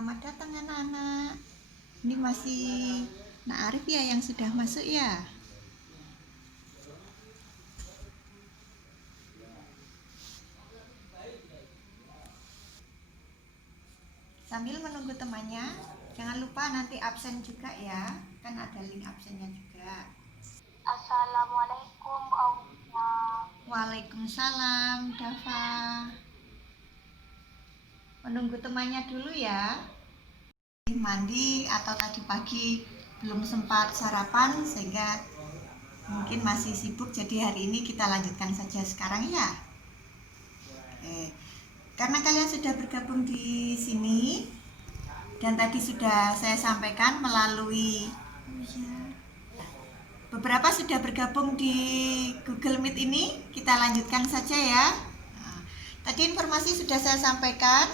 Selamat datang anak-anak. Ini masih Nak Arif ya yang sudah masuk ya. Sambil menunggu temannya, jangan lupa nanti absen juga ya. Kan ada link absennya juga. Assalamualaikum Allah. Waalaikumsalam Dava. Menunggu temannya dulu ya. Mandi atau tadi pagi belum sempat sarapan sehingga mungkin masih sibuk, jadi hari ini kita lanjutkan saja sekarang ya. Karena kalian sudah bergabung di sini dan tadi sudah saya sampaikan melalui beberapa sudah bergabung di Google Meet ini, kita lanjutkan saja ya. Tadi informasi sudah saya sampaikan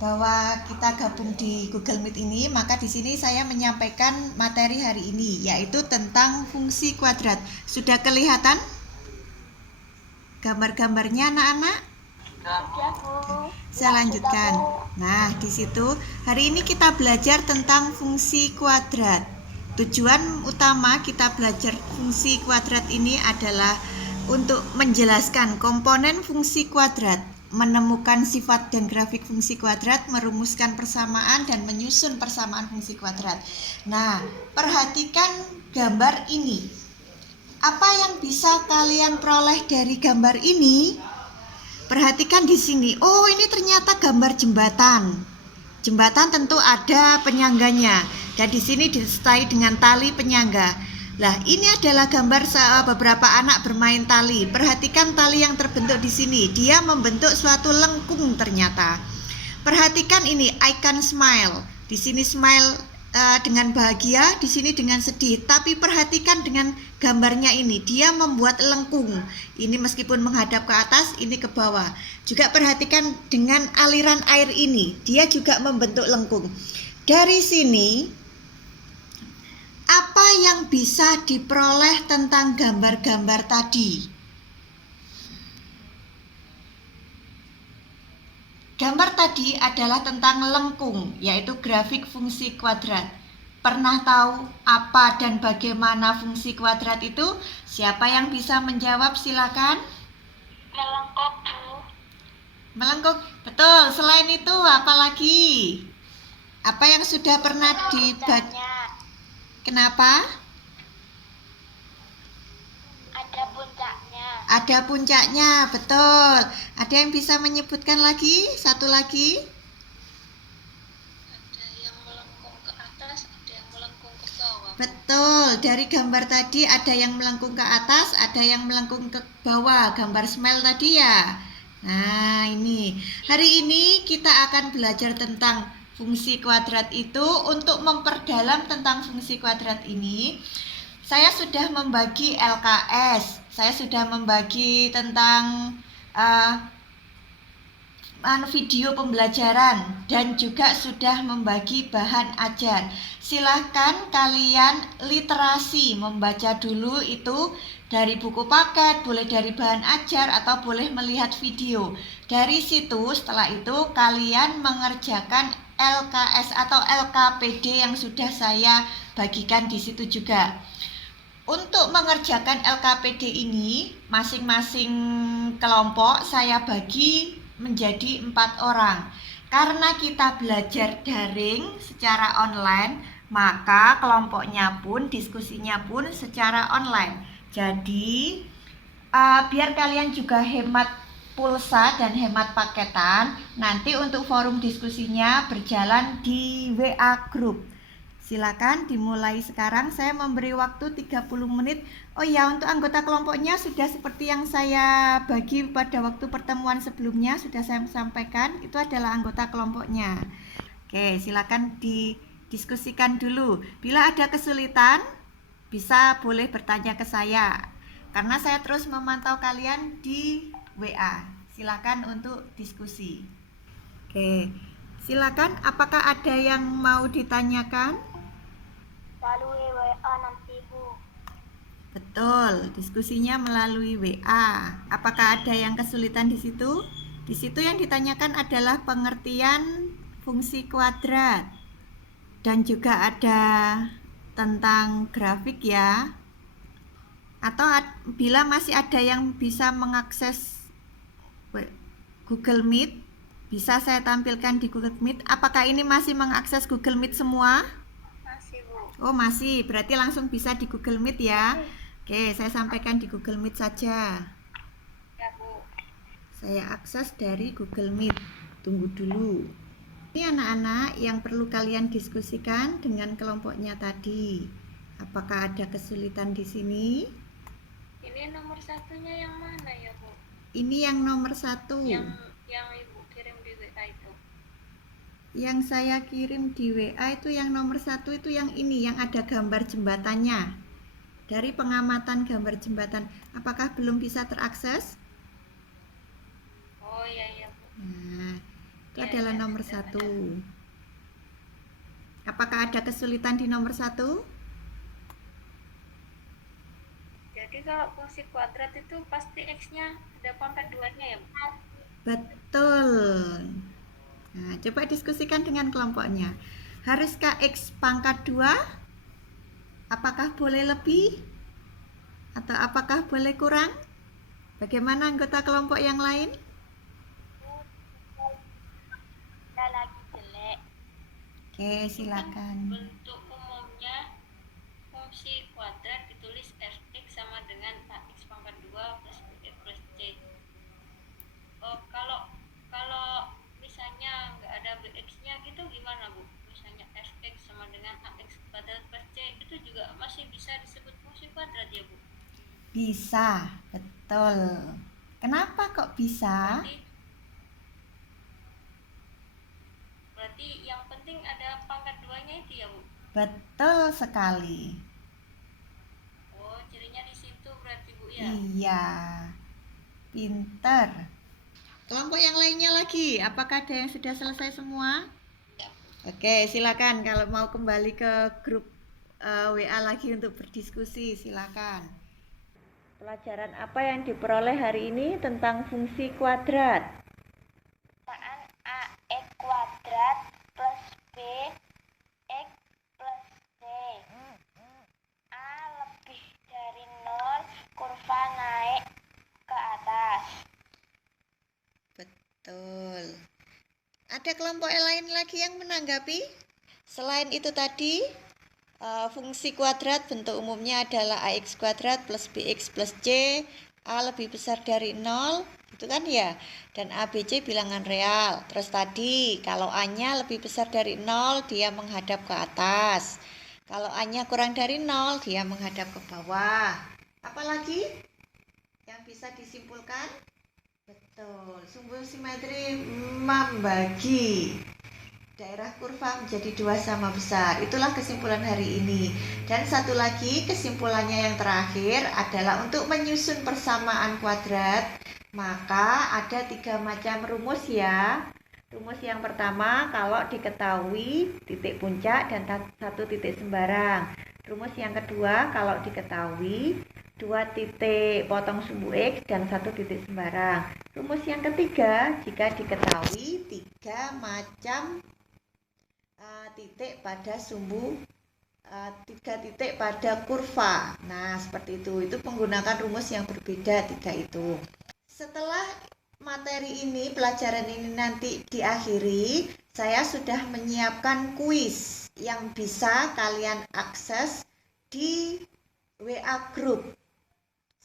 bahwa kita gabung di Google Meet ini, maka di sini saya menyampaikan materi hari ini yaitu tentang fungsi kuadrat. Sudah kelihatan gambar-gambarnya anak-anak? Saya lanjutkan. Nah, di situ hari ini kita belajar tentang fungsi kuadrat. Tujuan utama kita belajar fungsi kuadrat ini adalah untuk menjelaskan komponen fungsi kuadrat, menemukan sifat dan grafik fungsi kuadrat, merumuskan persamaan dan menyusun persamaan fungsi kuadrat. Nah, perhatikan gambar ini. Apa yang bisa kalian peroleh dari gambar ini? Perhatikan di sini. Oh, ini ternyata gambar jembatan. Jembatan tentu ada penyangganya dan di sini disertai dengan tali penyangga. Nah, ini adalah gambar beberapa anak bermain tali. Perhatikan tali yang terbentuk di sini. Dia membentuk suatu lengkung ternyata. Perhatikan ini icon smile. Di sini smile dengan bahagia, di sini dengan sedih. Tapi perhatikan dengan gambarnya ini, dia membuat lengkung. Ini meskipun menghadap ke atas, ini ke bawah. Juga perhatikan dengan aliran air ini, dia juga membentuk lengkung. Dari sini, apa yang bisa diperoleh tentang gambar-gambar tadi? Gambar tadi adalah tentang lengkung, yaitu grafik fungsi kuadrat. Pernah tahu apa dan bagaimana fungsi kuadrat itu? Siapa yang bisa menjawab? Silakan. Melengkung, Bu. Melengkung, betul. Selain itu apa lagi? Apa yang sudah pernah dibaca? Kenapa? Ada puncaknya. Ada puncaknya, betul. Ada yang bisa menyebutkan lagi? Satu lagi? Ada yang melengkung ke atas, ada yang melengkung ke bawah. Betul, dari gambar tadi ada yang melengkung ke atas, ada yang melengkung ke bawah. Gambar smile tadi ya. Nah, ini. Hari ini kita akan belajar tentang fungsi kuadrat itu. Untuk memperdalam tentang fungsi kuadrat ini, saya sudah membagi LKS. Saya sudah membagi tentang video pembelajaran dan juga sudah membagi bahan ajar. Silahkan kalian literasi, membaca dulu itu dari buku paket, boleh dari bahan ajar atau boleh melihat video. Dari situ setelah itu kalian mengerjakan LKS atau LKPD yang sudah saya bagikan di situ juga. Untuk mengerjakan LKPD ini, masing-masing kelompok saya bagi menjadi 4 orang. Karena kita belajar daring secara online, maka kelompoknya pun, diskusinya pun secara online. Jadi, biar kalian juga hemat pulsa dan hemat paketan, nanti untuk forum diskusinya berjalan di WA Group. Silakan dimulai sekarang, saya memberi waktu 30 menit. Oh ya, untuk anggota kelompoknya sudah seperti yang saya bagi pada waktu pertemuan sebelumnya, sudah saya sampaikan, itu adalah anggota kelompoknya. Oke, silakan didiskusikan dulu. Bila ada kesulitan, bisa boleh bertanya ke saya, karena saya terus memantau kalian di WA. Silakan untuk diskusi. Oke, silakan, apakah ada yang mau ditanyakan? Melalui WA nanti, Bu. Betul, diskusinya melalui WA. Apakah ada yang kesulitan di situ? Di situ yang ditanyakan adalah pengertian fungsi kuadrat. Dan juga ada tentang grafik ya. Atau bila masih ada yang bisa mengakses Google Meet, bisa saya tampilkan di Google Meet. Apakah ini masih mengakses Google Meet semua? Masih, Bu. Oh masih, berarti langsung bisa di Google Meet ya. Oke, saya sampaikan di Google Meet saja. Ya, Bu. Saya akses dari Google Meet. Tunggu dulu. Ini anak-anak yang perlu kalian diskusikan dengan kelompoknya tadi. Apakah ada kesulitan di sini? Ini nomor satunya yang mana ya, Bu? Ini yang nomor 1. Yang Ibu kirim di WA itu. Yang saya kirim di WA itu yang nomor 1 itu yang ini, yang ada gambar jembatannya. Dari pengamatan gambar jembatan, apakah belum bisa terakses? Oh iya, Bu. Nah, itu Ya, adalah ya, nomor sudah 1. Apakah ada kesulitan di nomor 1? Jadi kalau fungsi kuadrat itu pasti X-nya ada pangkat 2-nya ya, Bu? Betul. Nah, coba diskusikan dengan kelompoknya. Haruskah X pangkat 2? Apakah boleh lebih? Atau apakah boleh kurang? Bagaimana anggota kelompok yang lain? Ada lagi jelek. Oke, silakan. Bentuk umumnya fungsi kuadrat ditulis fx sama dengan ax pangkat 2 plus bx plus c. Oh, kalau misalnya nggak ada bx-nya gitu gimana, Bu? Misalnya fx sama dengan ax kuadrat plus c itu juga masih bisa disebut fungsi kuadrat ya, Bu? Bisa, betul. Kenapa kok bisa? Berarti yang penting ada pangkat 2-nya itu ya, Bu? Betul sekali. Oh, cirinya di situ berarti, Bu ya? Iya, pinter. Kelompok yang lainnya lagi, apakah ada yang sudah selesai semua? Oke, silakan kalau mau kembali ke grup WA lagi untuk berdiskusi, silakan. Pelajaran apa yang diperoleh hari ini tentang fungsi kuadrat? Persamaan ax kuadrat plus b x plus c. A lebih dari 0, kurva naik ke atas. Betul. Ada kelompok lain lagi yang menanggapi? Selain itu tadi, fungsi kuadrat bentuk umumnya adalah ax kuadrat plus bx plus c. A lebih besar dari 0, itu kan ya. Dan a, b, c bilangan real. Terus tadi, kalau a-nya lebih besar dari 0, dia menghadap ke atas. Kalau a-nya kurang dari 0, dia menghadap ke bawah. Apalagi yang bisa disimpulkan? Betul, sumbu simetri membagi daerah kurva menjadi 2 sama besar. Itulah kesimpulan hari ini. Dan satu lagi kesimpulannya yang terakhir adalah untuk menyusun persamaan kuadrat, maka ada 3 macam rumus ya. Rumus yang pertama, kalau diketahui titik puncak dan satu titik sembarang. Rumus yang kedua, kalau diketahui 2 titik potong sumbu X dan 1 titik sembarang. Rumus yang ketiga, jika diketahui 3 macam titik pada sumbu 3 titik pada kurva. Nah, seperti itu. Itu menggunakan rumus yang berbeda 3 itu. Setelah materi ini, pelajaran ini nanti diakhiri, saya sudah menyiapkan kuis yang bisa kalian akses di WA group.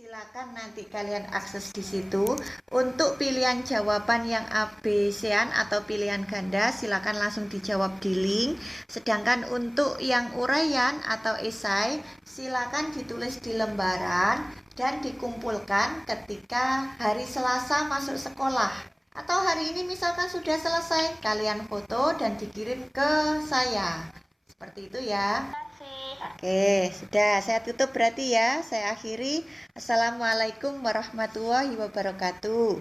Silakan nanti kalian akses di situ. Untuk pilihan jawaban yang ABC-an atau pilihan ganda, silakan langsung dijawab di link. Sedangkan untuk yang uraian atau esai, silakan ditulis di lembaran dan dikumpulkan ketika hari Selasa masuk sekolah. Atau hari ini misalkan sudah selesai, kalian foto dan dikirim ke saya. Seperti itu ya. Oke, sudah saya tutup berarti ya. Saya akhiri. Assalamualaikum warahmatullahi wabarakatuh.